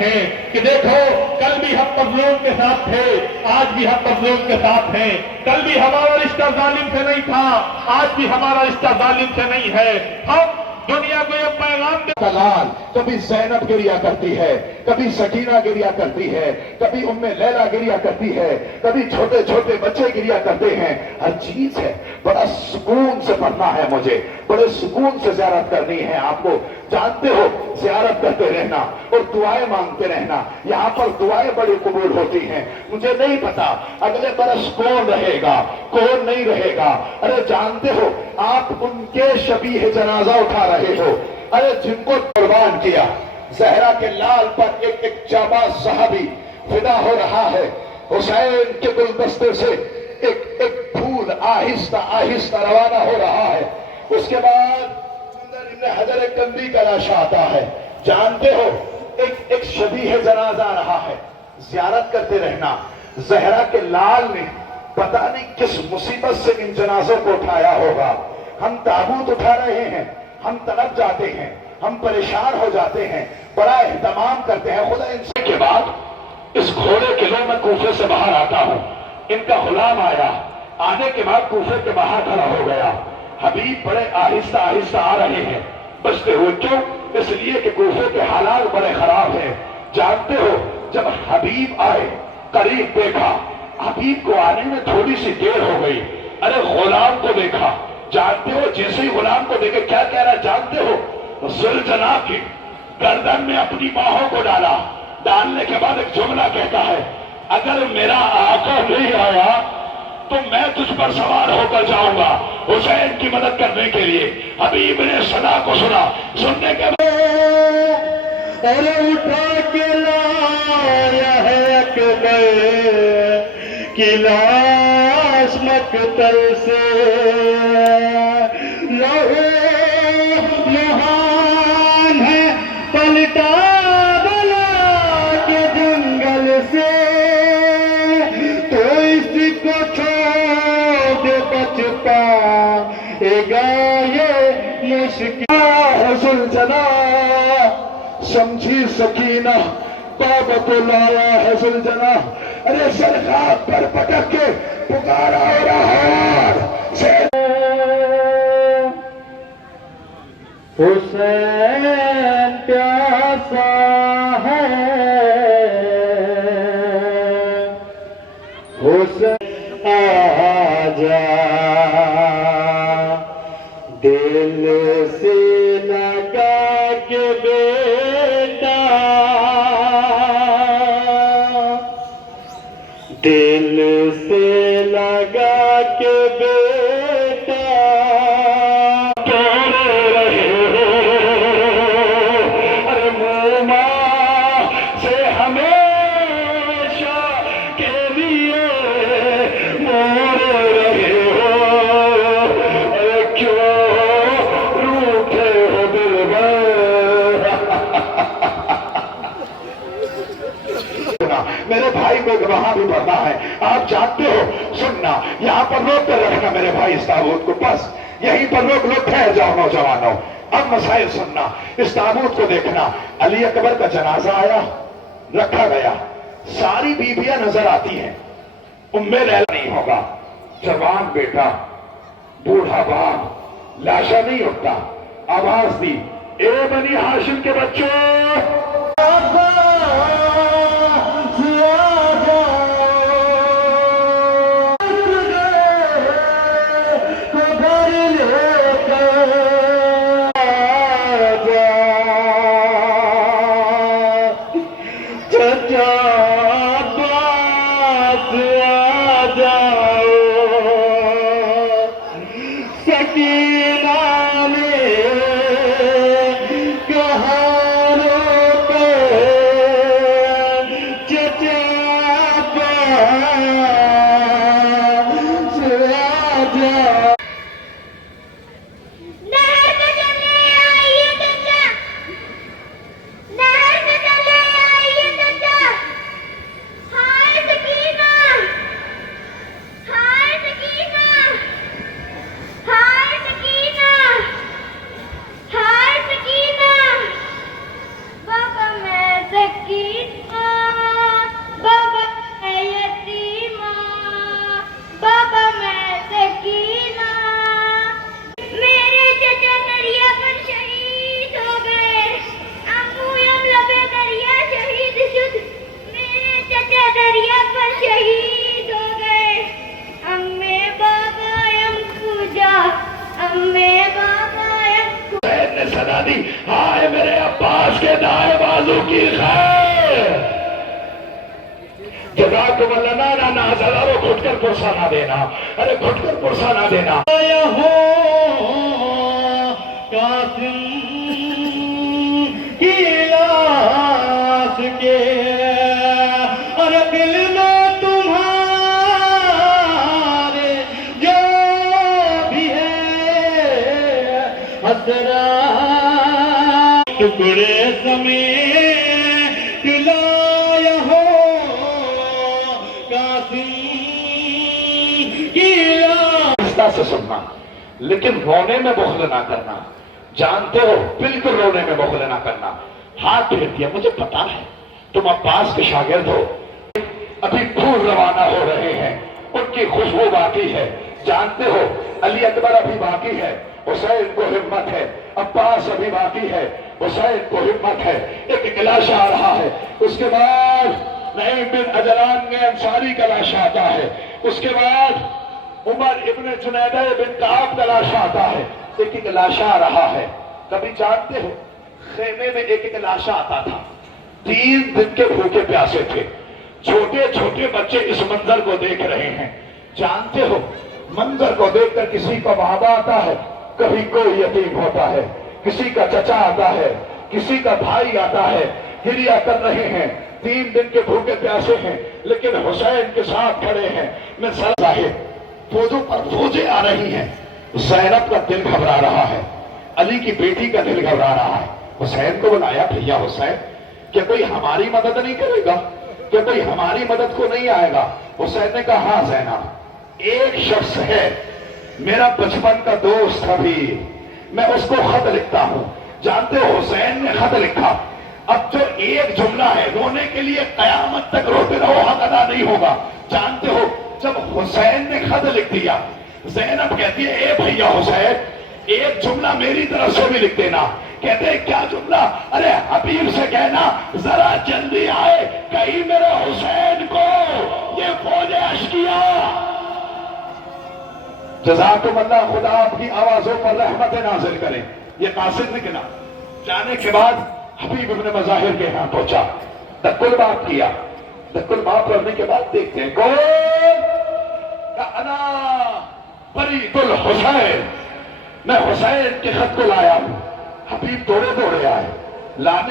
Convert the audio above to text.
ہیں کہ دیکھو کل بھی ہم مظلوم کے ساتھ تھے، آج بھی ہم مظلوم کے ساتھ ہیں، کل بھی ہمارا رشتہ ظالم سے نہیں تھا، آج بھی ہمارا رشتہ ظالم سے نہیں ہے۔ ہم دنیا کو یہ پیغام دے لال کبھی زینب گریا کرتی ہے، کبھی سکینہ گریا کرتی ہے، کبھی ام لیلہ گریا کرتی ہے، کبھی چھوٹے چھوٹے بچے گریا کرتے ہیں۔ ہر چیز ہے، بڑا سکون سے پڑھنا ہے، مجھے بڑے سکون سے زیارت کرنی ہے۔ آپ کو جانتے ہو زیارت کرتے رہنا اور دعائیں مانگتے رہنا، یہاں پر دعائیں بڑی قبول ہوتی ہیں۔ مجھے نہیں پتا اگلے برس کون رہے گا کون نہیں رہے گا۔ ارے جانتے ہو آپ ان کے شبیہ جنازہ اٹھا رہے ہو، ارے جن کو قربان کیا۔ زہرا کے لال پر ایک جانباز صحابی فدا ہو رہا ہے۔ حسین کے گلدستے سے ایک پھول آہستہ آہستہ روانہ ہو رہا ہے۔ اس کے بعد ابن حجر کندی کا لاشا آتا ہے۔ جانتے ہو ایک شبیہ جنازہ آ رہا ہے۔ زیارت کرتے رہنا۔ زہرا کے لال نے پتہ نہیں کس مصیبت سے ان جنازوں کو اٹھایا ہوگا۔ ہم تابوت اٹھا رہے ہیں، ہم تڑپ جاتے ہیں، ہم پریشان ہو جاتے ہیں، بڑا اہتمام کرتے ہیں۔ خدا ان کے بعد اس گھوڑے کے لیے میں کوفے سے باہر آتا ہوں، ان کا غلام آیا، آنے کے بعد کوفے کے باہر کھڑا ہو گیا۔ حبیب بڑے آہستہ آہستہ آ رہے ہیں، بچتے ہوئے، کیوں؟ اس لیے کہ کوفے کے حالات بڑے خراب ہیں۔ جانتے ہو جب حبیب آئے، قریب دیکھا، حبیب کو آنے میں تھوڑی سی دیر ہو گئی۔ ارے غلام کو دیکھا، جانتے ہو جیسے ہی غلام کو دیکھے کیا کہہ رہا ہے جانتے ہو؟ ذوالجناح کی گردن میں اپنی باہوں کو ڈالا، ڈالنے کے بعد ایک جملہ کہتا ہے، اگر میرا آقا نہیں آیا تو میں تجھ پر سوار ہو کر جاؤں گا حسین کی مدد کرنے کے لیے۔ حبیب نے صدا کو سنا، سننے کے بعد اور اٹھا کے لایا ہے اکبر کی لاش مقتل سے، لہو مہان ہے پلٹا بلا کے جنگل سے، تو اس کو چھوڑ دے بچ پائے گا یہ مشکل۔ ذوالجناح سمجھی سکینہ بابا کو لایا ہے ذوالجناح۔ ارے سر خاک پر پٹک کے پکارا ہو رہا حسین پیاسا ہے، حسین آجا دل سے لگا کے بیٹا، دل سے لگا کے بیٹا، کہہ رہے ارے موما سے ہمیشہ کے لیے مور رہے ہو، ارے کیوں روٹھے ہو دلبر۔ میرے بھائی کو وہاں بھی بڑھنا ہے، آپ جانتے ہو۔ سننا، یہاں پر روک کر رکھنا میرے بھائی اس تابوت کو، بس یہیں پر روک لو، ٹھہر جاؤ نوجوانوں۔ اب مسائل سننا، اس تابوت کو دیکھنا۔ علی اکبر کا جنازہ آیا، رکھا گیا، ساری بیویاں نظر آتی ہیں، ام لیلہ نہیں ہوگا، جوان بیٹا، بوڑھا باپ، لاشا نہیں اٹھتا۔ آواز دی، اے بنی ہاشم کے بچوں، بالخیر جزاکم اللہ نا ہزاروں گھٹ کر پرسا نہ دینا ارے گھٹ کر پرسا نہ دینا ہو قاسم کی لاش کے اور دل میں تمہارے جو بھی ہے حسرات ٹکڑے سمیت لایا ہو قاسم کی لاش سے سننا لیکن رونے میں بخل نہ کرنا جانتے ہو بالکل رونے میں بخل نہ کرنا ہاتھ پھیر دیا مجھے پتا ہے تم عباس کے شاگرد ہو ابھی پھول روانہ ہو رہے ہیں ان کی خوشبو باقی ہے جانتے ہو علی اکبر ابھی باقی ہے حسین کو ہمت ہے عباس ابھی باقی ہے حسین کو ہمت ہے ایک لاشا آ رہا ہے اس کے بعد نعیم بن عجلان میں انصاری کا لاشا آتا ہے اس کے بعد عمر ابن جنیدہ بن کعب کا لاشا آتا ہے ایک لاشا آ رہا ہے کبھی جانتے ہو خیمے میں ایک لاشا آتا تھا 3 دن کے بھوکے پیاسے تھے چھوٹے چھوٹے بچے اس منظر کو دیکھ رہے ہیں جانتے ہو منظر کو دیکھ کر کسی کا بابا آتا ہے کبھی کوئی یتیم ہوتا ہے کسی کا چچا آتا ہے کسی کا بھائی آتا ہے گریا کر رہے ہیں 3 دن کے بھوکے پیاسے ہیں لیکن حسین کے ساتھ کھڑے ہیں میں صاحب فوجوں پر فوجیں آ رہی ہیں زینب کا دل گھبرا رہا ہے علی کی بیٹی کا دل گھبرا رہا ہے حسین کو بلایا بھیا حسین کیا کوئی ہماری مدد نہیں کرے گا کیا کوئی ہماری مدد کو نہیں آئے گا حسین نے کہا ہاں زینب ایک شخص ہے میرا بچپن کا دوست ابھی میں اس کو خط لکھتا ہوں جانتے ہو حسین نے خط لکھا اب جو ایک جملہ ہے رونے کے لیے قیامت تک روتے رہو حق ادا نہیں ہوگا جانتے ہو جب حسین نے خط لکھ دیا زینب کہتی ہے اے بھیا حسین ایک جملہ میری طرف سے بھی لکھ دینا کہتے ہیں کیا جملہ ارے حبیب سے کہنا ذرا جلدی آئے کہیں میرے حسین کو یہ فوج اشکیا جزاکم اللہ خدا آپ کی آوازوں پر رحمت نازل کرے یہ قاصد نکلا جانے کے بعد حبیب ابن مظاہر کے یہاں پہنچا دکل بات کیا دکل بات کرنے کے بعد دیکھتے ہیں کون انا برید الحسین میں حسین کے خط کو لایا ہوں حبیب دوڑے دوڑے آئے لانے